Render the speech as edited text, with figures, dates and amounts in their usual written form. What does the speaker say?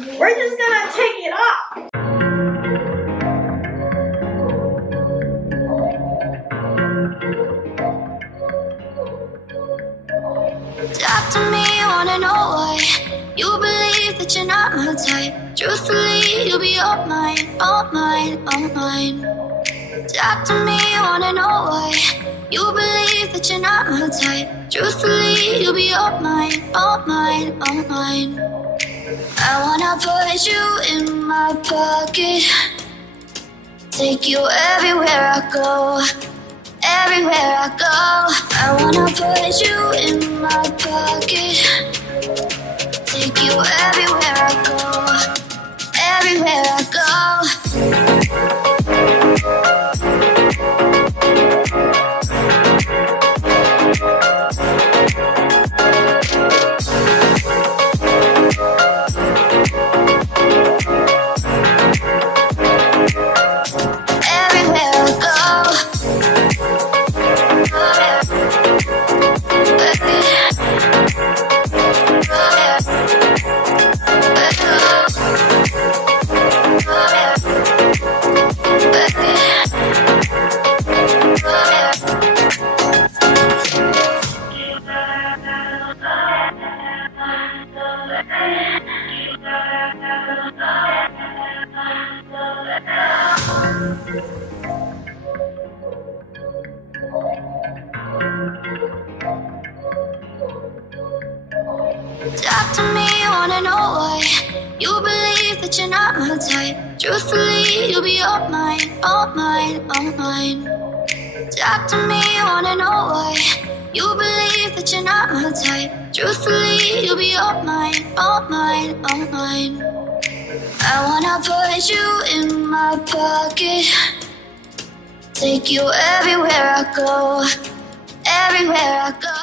We're just gonna take it off. Talk to me, wanna know why you believe that you're not my type. Truthfully, you'll be all mine, all mine, all mine. Talk to me, wanna know why you believe that you're not my type. Truthfully, you'll be all mine, all mine, all mine. I wanna put you in my pocket, take you everywhere I go, everywhere I go. I wanna put you in my pocket, take you everywhere I go, everywhere I go. Talk to me, wanna know why you believe that you're not my type. Truthfully, you'll be all mine, all mine, all mine. Talk to me, wanna know why you believe that you're not my type. Truthfully, you'll be all mine, all mine, all mine. I wanna put you in my pocket, take you everywhere I go, everywhere I go.